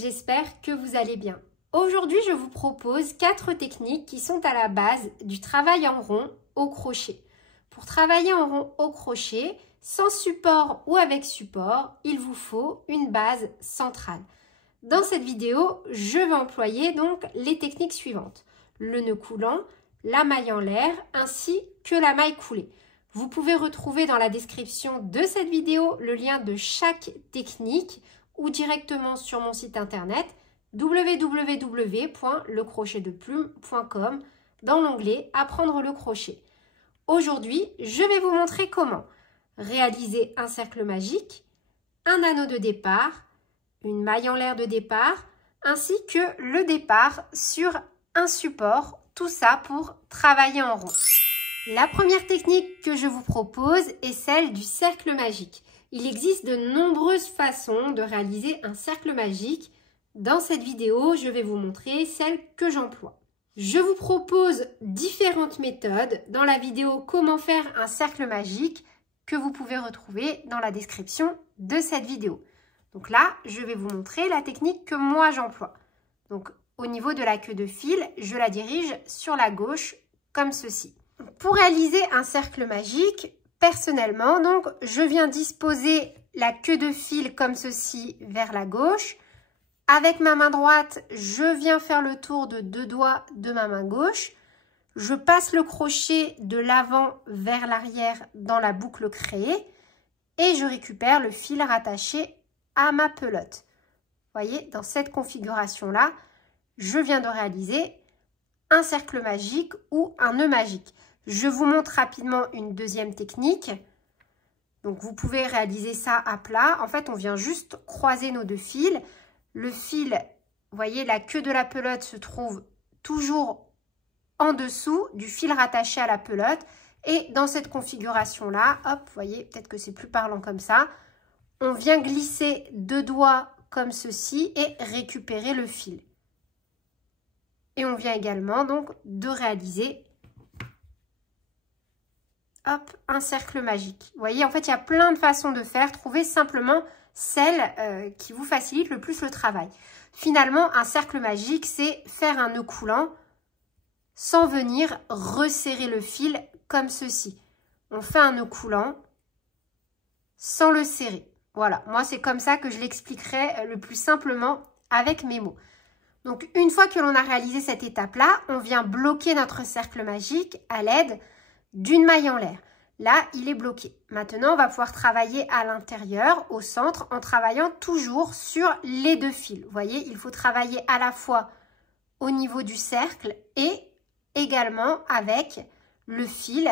j'espère que vous allez bien. Aujourd'hui, je vous propose 4 techniques qui sont à la base du travail en rond au crochet. Pour travailler en rond au crochet, sans support ou avec support, il vous faut une base centrale. Dans cette vidéo, je vais employer donc les techniques suivantes. Le nœud coulant, la maille en l'air ainsi que la maille coulée. Vous pouvez retrouver dans la description de cette vidéo le lien de chaque technique ou directement sur mon site internet www.lecrochetdeplume.com dans l'onglet Apprendre le crochet. Aujourd'hui, je vais vous montrer comment réaliser un cercle magique, un anneau de départ, une maille en l'air de départ, ainsi que le départ sur un support, tout ça pour travailler en rond. La première technique que je vous propose est celle du cercle magique. Il existe de nombreuses façons de réaliser un cercle magique. Dans cette vidéo, je vais vous montrer celle que j'emploie. Je vous propose différentes méthodes dans la vidéo Comment faire un cercle magique que vous pouvez retrouver dans la description de cette vidéo. Donc là, je vais vous montrer la technique que moi j'emploie. Donc au niveau de la queue de fil, je la dirige sur la gauche comme ceci. Pour réaliser un cercle magique, personnellement, donc, je viens disposer la queue de fil comme ceci vers la gauche. Avec ma main droite, je viens faire le tour de 2 doigts de ma main gauche. Je passe le crochet de l'avant vers l'arrière dans la boucle créée et je récupère le fil rattaché à ma pelote. Vous voyez, dans cette configuration-là, je viens de réaliser un cercle magique ou un nœud magique. Je vous montre rapidement une deuxième technique. Donc, vous pouvez réaliser ça à plat. En fait, on vient juste croiser nos 2 fils. Le fil, vous voyez, la queue de la pelote se trouve toujours en dessous du fil rattaché à la pelote. Et dans cette configuration-là, hop, vous voyez, peut-être que c'est plus parlant comme ça. On vient glisser 2 doigts comme ceci et récupérer le fil. Et on vient également donc de réaliser hop, un cercle magique. Vous voyez, en fait, il y a plein de façons de faire. Trouvez simplement celle qui vous facilite le plus le travail. Finalement, un cercle magique, c'est faire un nœud coulant sans venir resserrer le fil comme ceci. On fait un nœud coulant sans le serrer. Voilà, moi, c'est comme ça que je l'expliquerai le plus simplement avec mes mots. Donc, une fois que l'on a réalisé cette étape-là, on vient bloquer notre cercle magique à l'aide d'une maille en l'air. Là, il est bloqué. Maintenant, on va pouvoir travailler à l'intérieur, au centre, en travaillant toujours sur les 2 fils. Vous voyez, il faut travailler à la fois au niveau du cercle et également avec le fil,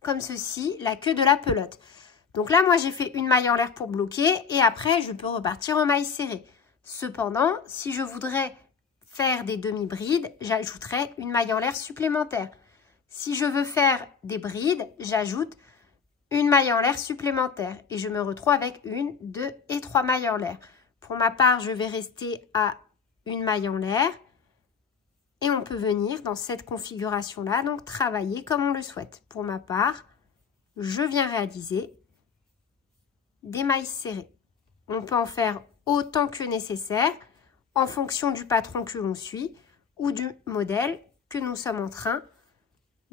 comme ceci, la queue de la pelote. Donc là, moi, j'ai fait une maille en l'air pour bloquer et après, je peux repartir en maille serrée. Cependant, si je voudrais faire des demi-brides, j'ajouterai une maille en l'air supplémentaire. Si je veux faire des brides, j'ajoute une maille en l'air supplémentaire et je me retrouve avec 1, 2 et 3 mailles en l'air. Pour ma part, je vais rester à une maille en l'air et on peut venir dans cette configuration-là, donc travailler comme on le souhaite. Pour ma part, je viens réaliser des mailles serrées. On peut en faire autant que nécessaire en fonction du patron que l'on suit ou du modèle que nous sommes en train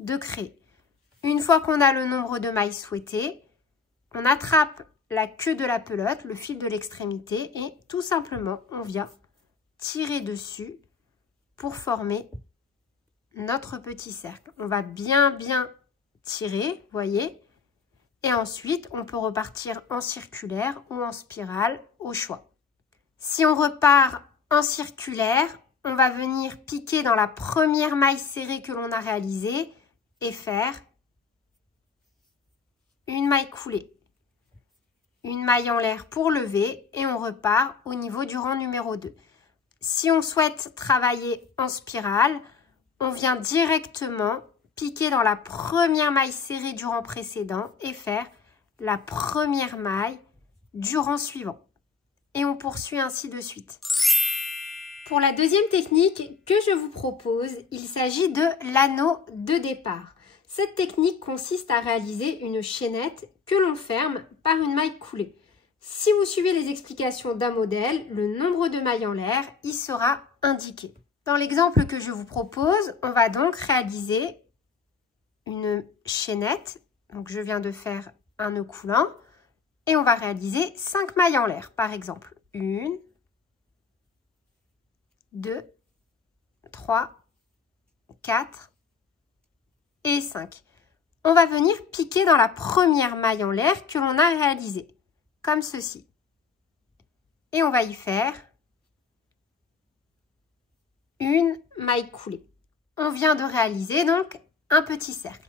de créer. Une fois qu'on a le nombre de mailles souhaité, on attrape la queue de la pelote, le fil de l'extrémité et tout simplement on vient tirer dessus pour former notre petit cercle. On va bien tirer, vous voyez, et ensuite on peut repartir en circulaire ou en spirale au choix. Si on repart en circulaire, on va venir piquer dans la première maille serrée que l'on a réalisée et faire une maille coulée, une maille en l'air pour lever et on repart au niveau du rang numéro 2. Si on souhaite travailler en spirale, on vient directement piquer dans la première maille serrée du rang précédent et faire la première maille du rang suivant. Et on poursuit ainsi de suite. Pour la deuxième technique que je vous propose, il s'agit de l'anneau de départ. Cette technique consiste à réaliser une chaînette que l'on ferme par une maille coulée. Si vous suivez les explications d'un modèle, le nombre de mailles en l'air y sera indiqué. Dans l'exemple que je vous propose, on va donc réaliser une chaînette. Donc je viens de faire un nœud coulant et on va réaliser 5 mailles en l'air, par exemple. 1, 2, 3, 4 et 5. On va venir piquer dans la première maille en l'air que l'on a réalisée, comme ceci. Et on va y faire une maille coulée. On vient de réaliser donc un petit cercle.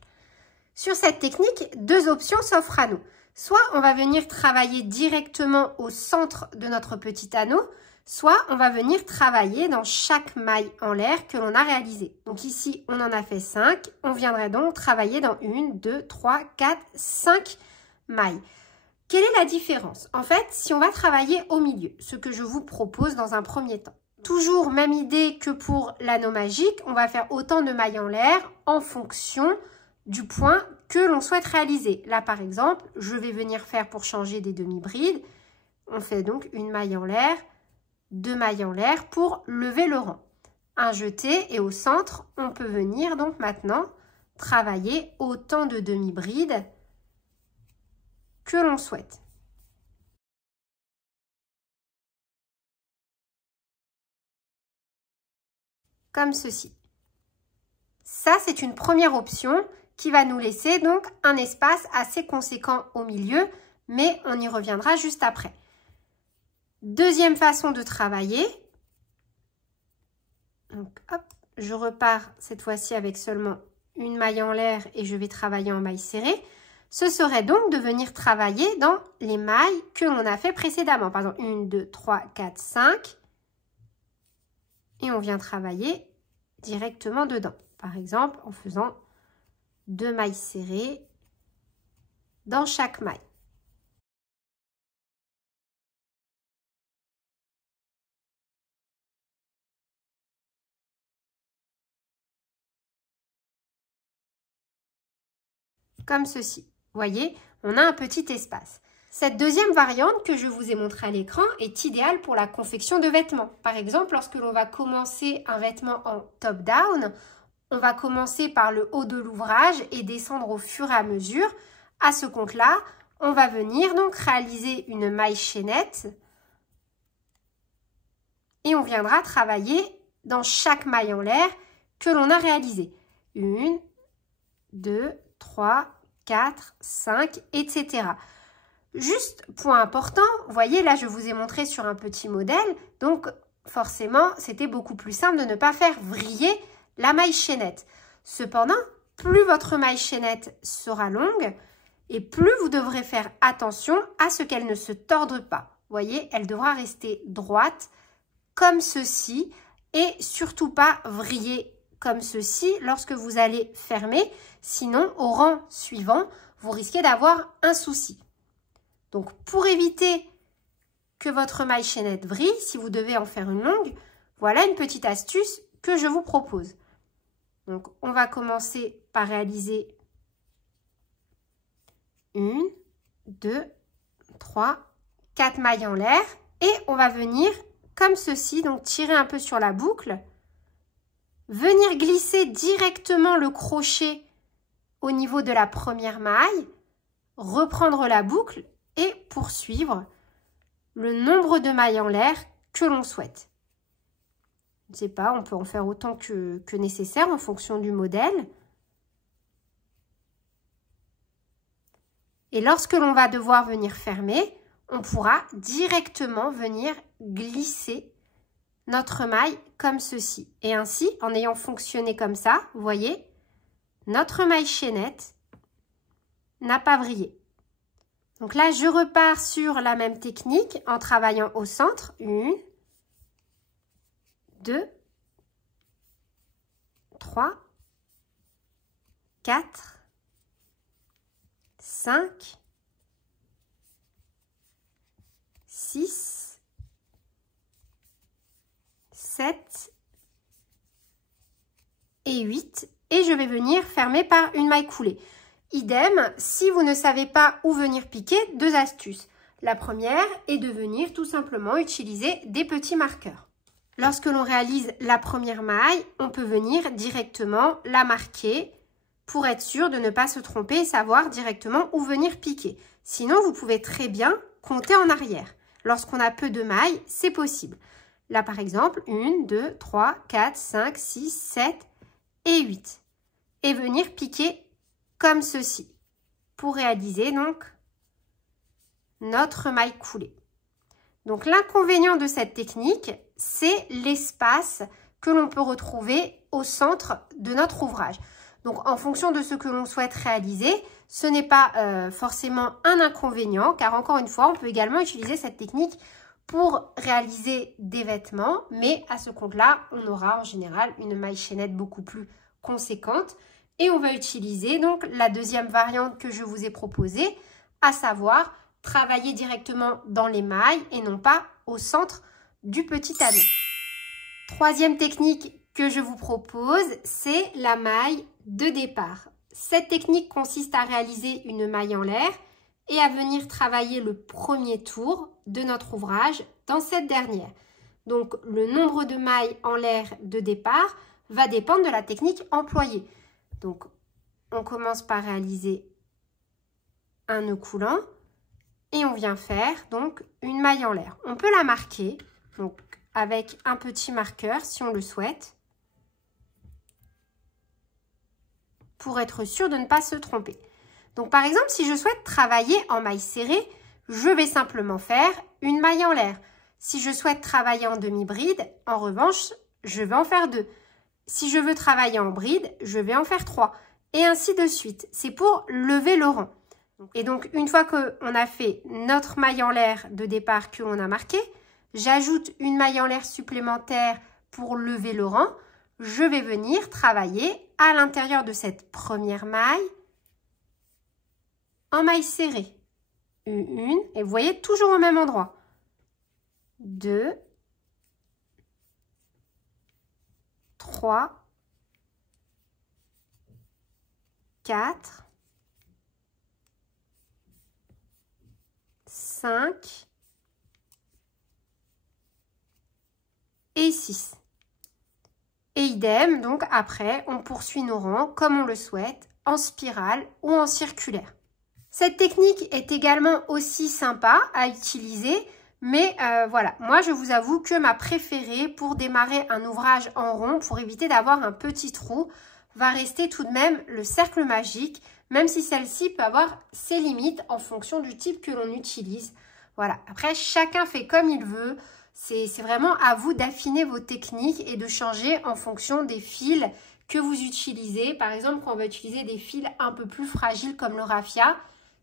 Sur cette technique, deux options s'offrent à nous. Soit on va venir travailler directement au centre de notre petit anneau, soit on va venir travailler dans chaque maille en l'air que l'on a réalisée. Donc ici, on en a fait 5. On viendrait donc travailler dans 1, 2, 3, 4, 5 mailles. Quelle est la différence? En fait, si on va travailler au milieu, ce que je vous propose dans un premier temps. Toujours même idée que pour l'anneau magique, on va faire autant de mailles en l'air en fonction du point que l'on souhaite réaliser. Là, par exemple, je vais venir faire pour changer des demi-brides. On fait donc une maille en l'air, 2 mailles en l'air pour lever le rang. Un jeté et au centre, on peut venir donc maintenant travailler autant de demi-brides que l'on souhaite. Comme ceci. Ça, c'est une première option qui va nous laisser donc un espace assez conséquent au milieu, mais on y reviendra juste après. Deuxième façon de travailler. Donc, hop, je repars cette fois-ci avec seulement une maille en l'air et je vais travailler en maille serrée. Ce serait donc de venir travailler dans les mailles que l'on a fait précédemment. Par exemple, 1, 2, 3, 4, 5. Et on vient travailler directement dedans. Par exemple, en faisant 2 mailles serrées dans chaque maille. Comme ceci. Vous voyez, on a un petit espace. Cette deuxième variante que je vous ai montrée à l'écran est idéale pour la confection de vêtements. Par exemple, lorsque l'on va commencer un vêtement en top-down, on va commencer par le haut de l'ouvrage et descendre au fur et à mesure. À ce compte-là, on va venir donc réaliser une maille chaînette et on viendra travailler dans chaque maille en l'air que l'on a réalisée. 1, 2, 3, 4, 5, etc. Juste, point important, vous voyez, là, je vous ai montré sur un petit modèle. Donc, forcément, c'était beaucoup plus simple de ne pas faire vriller la maille chaînette. Cependant, plus votre maille chaînette sera longue et plus vous devrez faire attention à ce qu'elle ne se torde pas. Vous voyez, elle devra rester droite comme ceci et surtout pas vriller comme ceci lorsque vous allez fermer. Sinon, au rang suivant, vous risquez d'avoir un souci. Donc, pour éviter que votre maille chaînette vrille, si vous devez en faire une longue, voilà une petite astuce que je vous propose. Donc, on va commencer par réaliser 1, 2, 3, 4 mailles en l'air et on va venir comme ceci, donc tirer un peu sur la boucle, venir glisser directement le crochet au niveau de la première maille, reprendre la boucle et poursuivre le nombre de mailles en l'air que l'on souhaite. Je ne sais pas, on peut en faire autant que nécessaire en fonction du modèle. Et lorsque l'on va devoir venir fermer, on pourra directement venir glisser notre maille comme ceci. Et ainsi, en ayant fonctionné comme ça, vous voyez, notre maille chaînette n'a pas vrillé. Donc là, je repars sur la même technique en travaillant au centre. 1, 2, 3, 4, 5, 6, 7 et 8. Et je vais venir fermer par une maille coulée. Idem, si vous ne savez pas où venir piquer, deux astuces. La première est de venir tout simplement utiliser des petits marqueurs. Lorsque l'on réalise la première maille, on peut venir directement la marquer pour être sûr de ne pas se tromper et savoir directement où venir piquer. Sinon, vous pouvez très bien compter en arrière. Lorsqu'on a peu de mailles, c'est possible. Là, par exemple, 1, 2, 3, 4, 5, 6, 7 et 8. Et venir piquer comme ceci pour réaliser donc notre maille coulée. Donc, l'inconvénient de cette technique, c'est l'espace que l'on peut retrouver au centre de notre ouvrage. Donc, en fonction de ce que l'on souhaite réaliser, ce n'est pas forcément un inconvénient, car encore une fois, on peut également utiliser cette technique pour réaliser des vêtements, mais à ce compte-là, on aura en général une maille chaînette beaucoup plus conséquente. Et on va utiliser donc la deuxième variante que je vous ai proposée, à savoir travailler directement dans les mailles et non pas au centre du petit anneau. Troisième technique que je vous propose, c'est la maille de départ. Cette technique consiste à réaliser une maille en l'air et à venir travailler le premier tour de notre ouvrage dans cette dernière. Donc, le nombre de mailles en l'air de départ va dépendre de la technique employée. Donc, on commence par réaliser un nœud coulant et on vient faire donc une maille en l'air. On peut la marquer donc, avec un petit marqueur si on le souhaite pour être sûr de ne pas se tromper. Donc, par exemple, si je souhaite travailler en maille serrée, je vais simplement faire une maille en l'air. Si je souhaite travailler en demi-bride, en revanche, je vais en faire 2. Si je veux travailler en bride, je vais en faire 3. Et ainsi de suite. C'est pour lever le rang. Et donc, une fois qu'on a fait notre maille en l'air de départ que l'on a marqué, j'ajoute une maille en l'air supplémentaire pour lever le rang. Je vais venir travailler à l'intérieur de cette première maille en maille serrée. Une, et vous voyez, toujours au même endroit. 2, 3, 4, 5 et 6. Et idem, donc après, on poursuit nos rangs comme on le souhaite, en spirale ou en circulaire. Cette technique est également aussi sympa à utiliser, mais voilà, moi je vous avoue que ma préférée pour démarrer un ouvrage en rond, pour éviter d'avoir un petit trou, va rester tout de même le cercle magique, même si celle-ci peut avoir ses limites en fonction du type que l'on utilise. Voilà, après chacun fait comme il veut, c'est vraiment à vous d'affiner vos techniques et de changer en fonction des fils que vous utilisez. Par exemple, quand on va utiliser des fils un peu plus fragiles comme le raffia,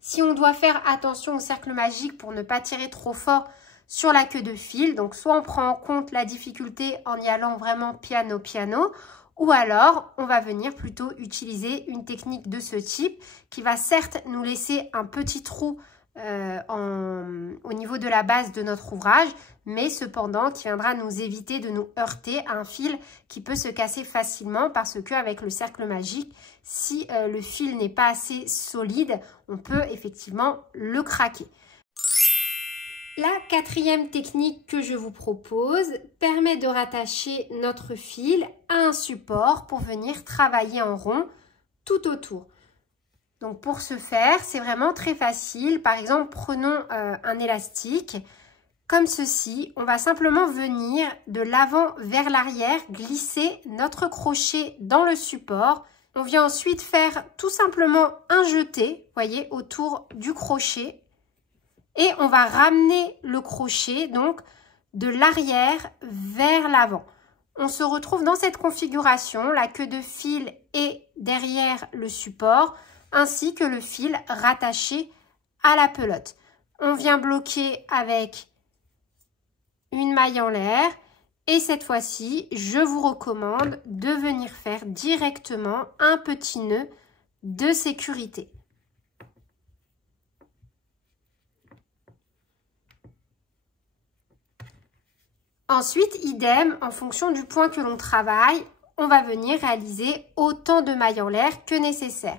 si on doit faire attention au cercle magique pour ne pas tirer trop fort sur la queue de fil, donc soit on prend en compte la difficulté en y allant vraiment piano piano, ou alors on va venir plutôt utiliser une technique de ce type qui va certes nous laisser un petit trou au niveau de la base de notre ouvrage, mais cependant qui viendra nous éviter de nous heurter à un fil qui peut se casser facilement parce qu'avec le cercle magique, si le fil n'est pas assez solide, on peut effectivement le craquer. La quatrième technique que je vous propose permet de rattacher notre fil à un support pour venir travailler en rond tout autour. Donc pour ce faire, c'est vraiment très facile. Par exemple, prenons un élastique comme ceci. On va simplement venir de l'avant vers l'arrière, glisser notre crochet dans le support. On vient ensuite faire tout simplement un jeté, voyez, autour du crochet. Et on va ramener le crochet donc de l'arrière vers l'avant. On se retrouve dans cette configuration, la queue de fil est derrière le support, ainsi que le fil rattaché à la pelote. On vient bloquer avec une maille en l'air et cette fois-ci, je vous recommande de venir faire directement un petit nœud de sécurité. Ensuite, idem, en fonction du point que l'on travaille, on va venir réaliser autant de mailles en l'air que nécessaire.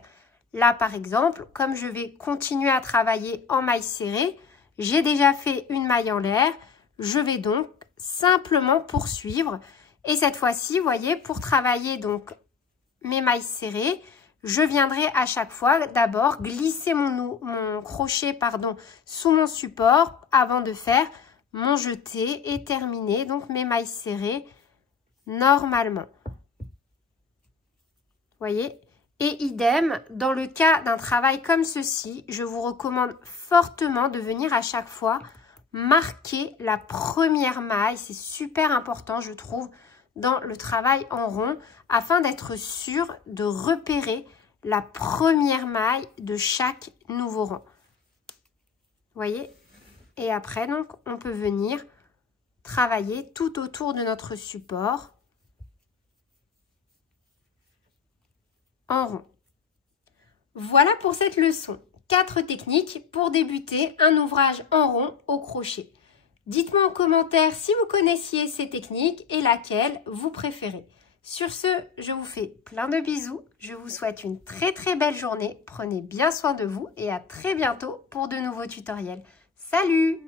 Là, par exemple, comme je vais continuer à travailler en maille serrée, J'ai déjà fait une maille en l'air. Je vais donc simplement poursuivre. Et cette fois-ci, vous voyez, pour travailler donc mes mailles serrées, je viendrai à chaque fois d'abord glisser mon crochet sous mon support avant de faire mon jeté et terminer donc mes mailles serrées normalement. Vous voyez? Et idem, dans le cas d'un travail comme ceci, je vous recommande fortement de venir à chaque fois marquer la première maille. C'est super important, je trouve, dans le travail en rond, afin d'être sûr de repérer la première maille de chaque nouveau rang. Vous voyez? Et après, donc, on peut venir travailler tout autour de notre support en rond. Voilà pour cette leçon. 4 techniques pour débuter un ouvrage en rond au crochet. Dites-moi en commentaire si vous connaissiez ces techniques et laquelle vous préférez. Sur ce, je vous fais plein de bisous. Je vous souhaite une très belle journée. Prenez bien soin de vous et à très bientôt pour de nouveaux tutoriels. Salut!